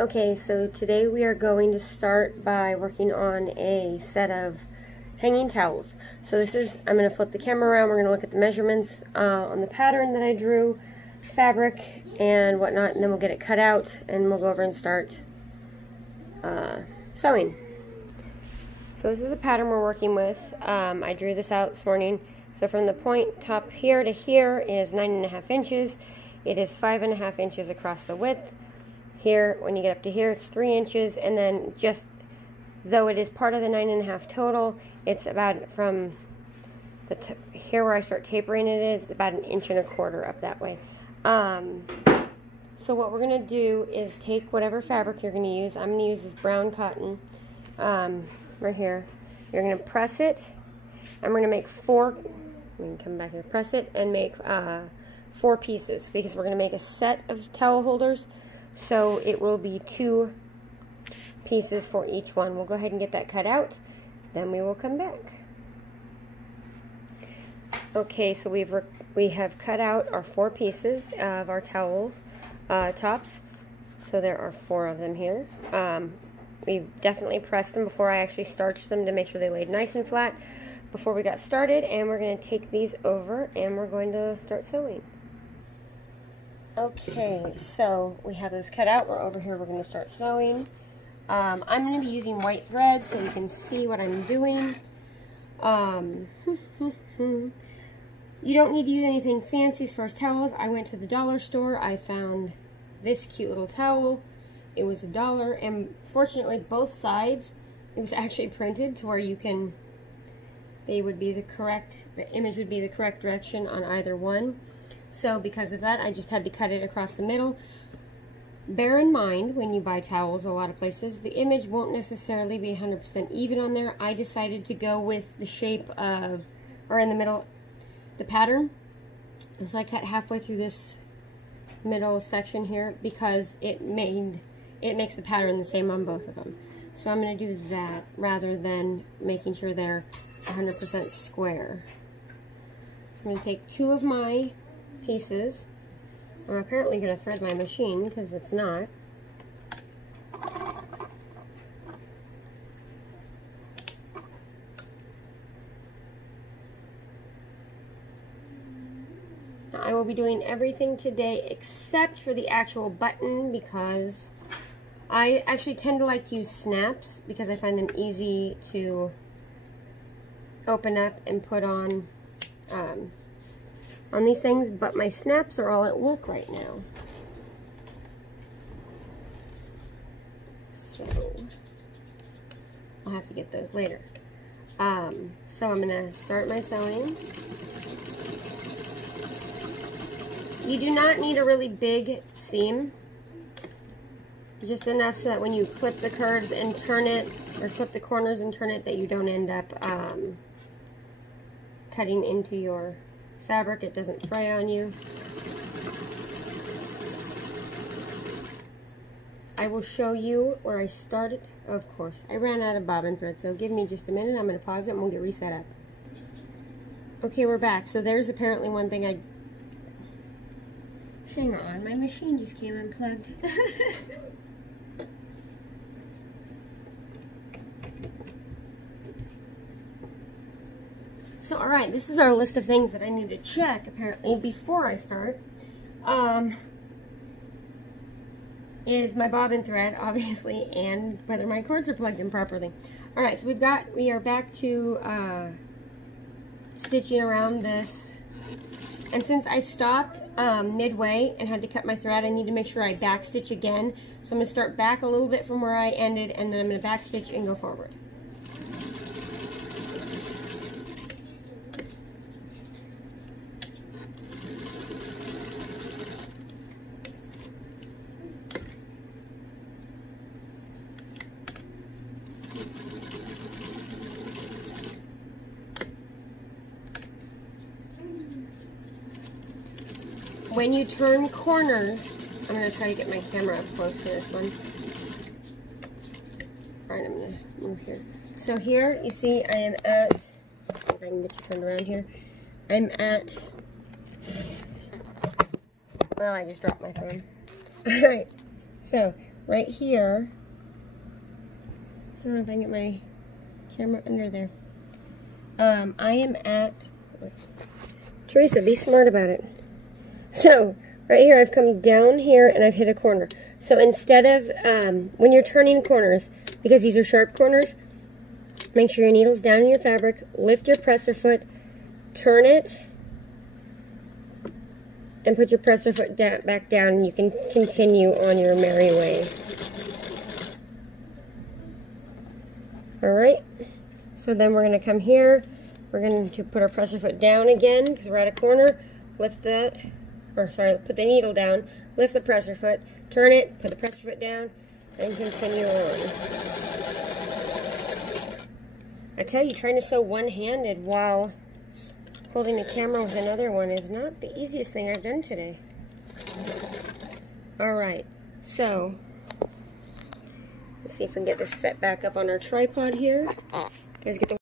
Okay, so today we are going to start by working on a set of hanging towels. So this is, I'm going to flip the camera around, we're going to look at the measurements on the pattern that I drew, fabric and whatnot, and then we'll get it cut out and we'll go over and start sewing. So this is the pattern we're working with. I drew this out this morning. So from the point top here to here is 9.5 inches. It is 5.5 inches across the width. Here, when you get up to here, it's 3 inches, and then just, though it is part of the 9.5 total, it's about from the here where I start tapering it is about 1.25 inches up that way. So what we're going to do is take whatever fabric you're going to use. I'm going to use this brown cotton right here. You're going to press it. I'm going to make 4, we can come back here, press it and make 4 pieces because we're going to make a set of towel holders. So it will be 2 pieces for each one. We'll go ahead and get that cut out, then we will come back. Okay, so we have cut out our 4 pieces of our towel tops. So there are 4 of them here. We definitely pressed them before I actually starched them to make sure they laid nice and flat before we got started, and we're going to take these over and we're going to start sewing. Okay, so we have those cut out. We're over here. We're going to start sewing. I'm going to be using white thread so you can see what I'm doing. You don't need to use anything fancy as far as towels. I went to the dollar store. I found this cute little towel. It was $1, and fortunately both sides, it was actually printed to where you can, the image would be the correct direction on either one. So because of that, I just had to cut it across the middle. Bear in mind, when you buy towels a lot of places, the image won't necessarily be 100% even on there. I decided to go with the shape of, or in the middle, the pattern. And so I cut halfway through this middle section here because it makes the pattern the same on both of them. So I'm going to do that rather than making sure they're 100% square. I'm going to take 2 of my pieces. I'm apparently going to thread my machine because it's not. Now, I will be doing everything today except for the actual button because I actually tend to like to use snaps because I find them easy to open up and put on these things, but my snaps are all at work right now. So I'll have to get those later. So I'm going to start my sewing. You do not need a really big seam. Just enough so that when you clip the curves and turn it, or clip the corners and turn it, that you don't end up cutting into your fabric. It doesn't fray on you. I will show you where I started. Of course, I ran out of bobbin thread, so give me just a minute. I'm going to pause it and we'll get reset up. Okay, we're back. So there's apparently one thing hang on, my machine just came unplugged. So, alright, this is our list of things that I need to check, apparently, before I start. Is my bobbin thread, obviously, and whether my cords are plugged in properly. Alright, so we are back to stitching around this. And since I stopped midway and had to cut my thread, I need to make sure I back stitch again. So I'm going to start back a little bit from where I ended, and then I'm going to back stitch and go forward. When you turn corners, I'm going to try to get my camera up close to this one. Alright, I'm going to move here. So here, you see, I am at, if I can get you turned around here, I'm at, well, I just dropped my phone. Alright, so right here. I don't know if I can get my camera under there. I am at, Teresa, be smart about it. So, right here, I've come down here and I've hit a corner. So instead of, when you're turning corners, because these are sharp corners, make sure your needle's down in your fabric, lift your presser foot, turn it, and put your presser foot back down, and you can continue on your merry way. Alright, so then we're going to come here, we're going to put our presser foot down again, because we're at a corner, lift that, or sorry, put the needle down, lift the presser foot, turn it, put the presser foot down, and continue on. I tell you, trying to sew one-handed while holding the camera with another one is not the easiest thing I've done today. Alright, so let's see if we can get this set back up on our tripod here. You guys get the